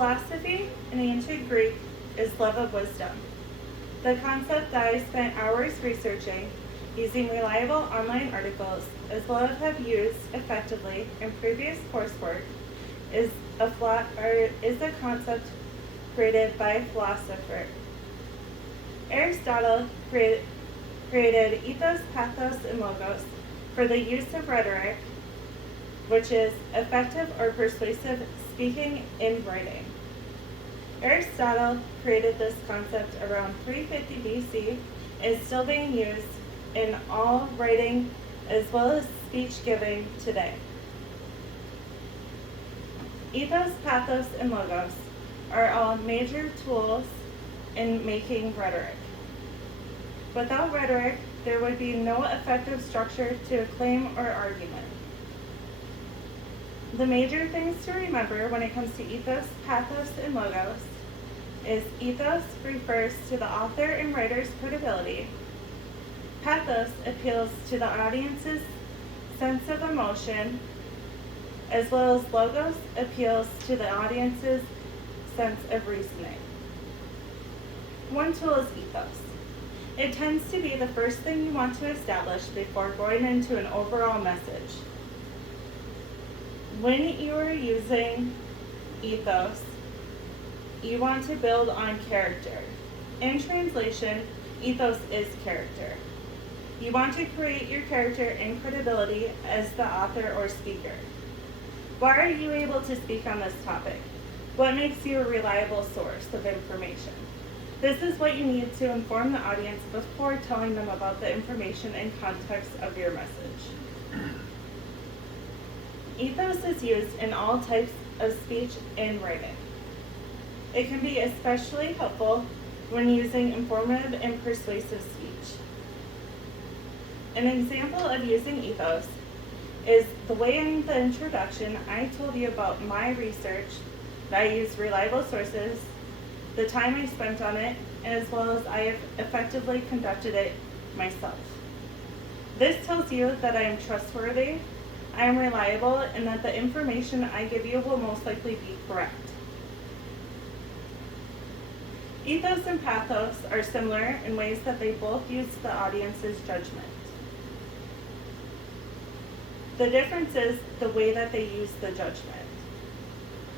Philosophy in ancient Greek is love of wisdom. The concept that I spent hours researching using reliable online articles, as well as have used effectively in previous coursework, is a concept created by a philosopher. Aristotle created ethos, pathos, and logos for the use of rhetoric, which is effective or persuasive speaking in writing. Aristotle created this concept around 350 BC and is still being used in all writing as well as speech giving today. Ethos, pathos, and logos are all major tools in making rhetoric. Without rhetoric, there would be no effective structure to a claim or argument. The major things to remember when it comes to ethos, pathos, and logos is ethos refers to the author and writer's credibility. Pathos appeals to the audience's sense of emotion, as well as logos appeals to the audience's sense of reasoning. One tool is ethos. It tends to be the first thing you want to establish before going into an overall message. When you are using ethos, you want to build on character. In translation, ethos is character. You want to create your character and credibility as the author or speaker. Why are you able to speak on this topic? What makes you a reliable source of information? This is what you need to inform the audience before telling them about the information and context of your message. Ethos is used in all types of speech and writing. It can be especially helpful when using informative and persuasive speech. An example of using ethos is the way in the introduction I told you about my research, that I used reliable sources, the time I spent on it, as well as I have effectively conducted it myself. This tells you that I am trustworthy, I am reliable, and that the information I give you will most likely be correct. Ethos and pathos are similar in ways that they both use the audience's judgment. The difference is the way that they use the judgment.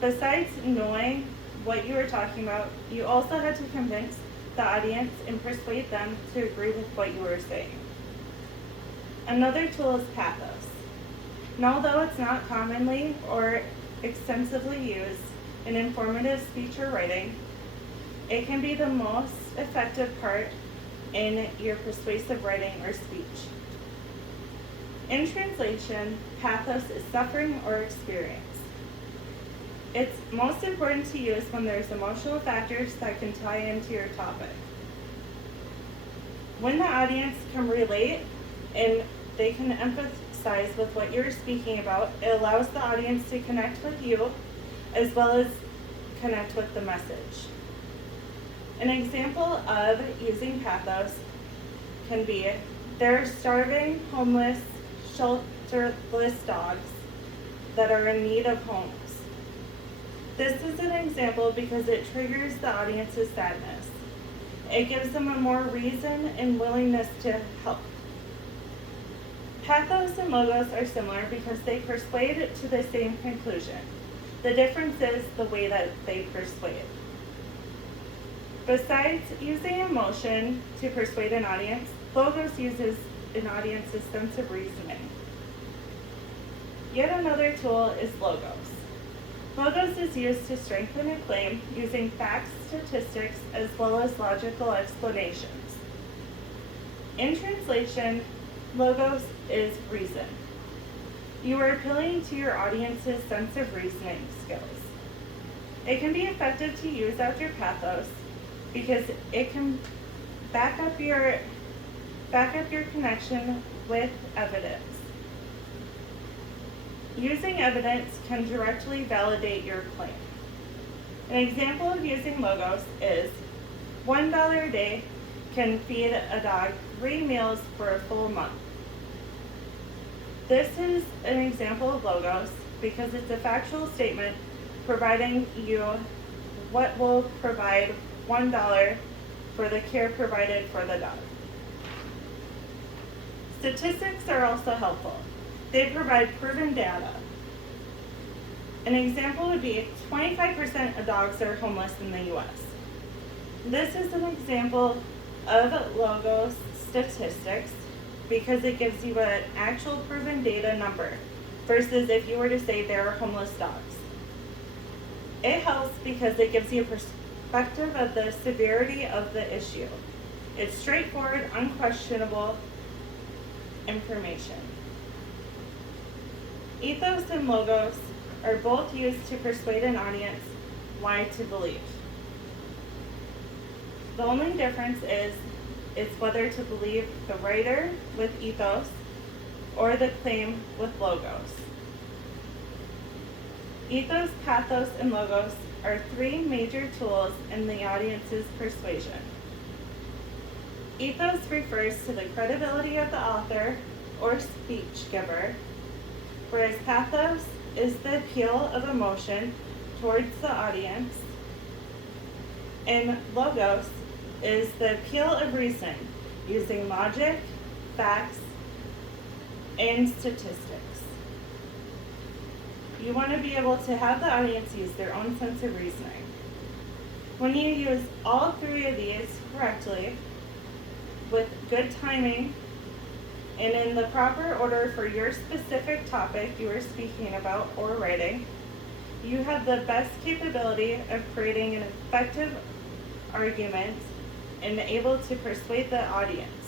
Besides knowing what you were talking about, you also had to convince the audience and persuade them to agree with what you were saying. Another tool is pathos. Now, although it's not commonly or extensively used in informative speech or writing, it can be the most effective part in your persuasive writing or speech. In translation, pathos is suffering or experience. It's most important to use when there's emotional factors that can tie into your topic. When the audience can relate and they can empathize with what you're speaking about, it allows the audience to connect with you as well as connect with the message. An example of using pathos can be, there are starving, homeless, shelterless dogs that are in need of homes. This is an example because it triggers the audience's sadness. It gives them a more reason and willingness to help. Pathos and logos are similar because they persuade to the same conclusion. The difference is the way that they persuade. Besides using emotion to persuade an audience, logos uses an audience's sense of reasoning. Yet another tool is logos. Logos is used to strengthen a claim using facts, statistics, as well as logical explanations. In translation, logos is reason. You are appealing to your audience's sense of reasoning skills. It can be effective to use after pathos because it can back up your connection with evidence. Using evidence can directly validate your claim. An example of using logos is $1 a day can feed a dog 3 meals for a full month. This is an example of logos because it's a factual statement providing you what will provide $1 for the care provided for the dog. Statistics are also helpful. They provide proven data. An example would be 25% of dogs are homeless in the US. This is an example of Logos statistics because it gives you an actual proven data number versus if you were to say there are homeless dogs. It helps because it gives you a perspective of the severity of the issue. It's straightforward, unquestionable information. Ethos and Logos are both used to persuade an audience why to believe. The only difference is it's whether to believe the writer with ethos or the claim with logos. Ethos, pathos, and logos are three major tools in the audience's persuasion. Ethos refers to the credibility of the author or speech giver, whereas pathos is the appeal of emotion towards the audience, and logos is the appeal of reason using logic, facts, and statistics. You want to be able to have the audience use their own sense of reasoning. When you use all three of these correctly, with good timing, and in the proper order for your specific topic you are speaking about or writing, you have the best capability of creating an effective argument and able to persuade the audience.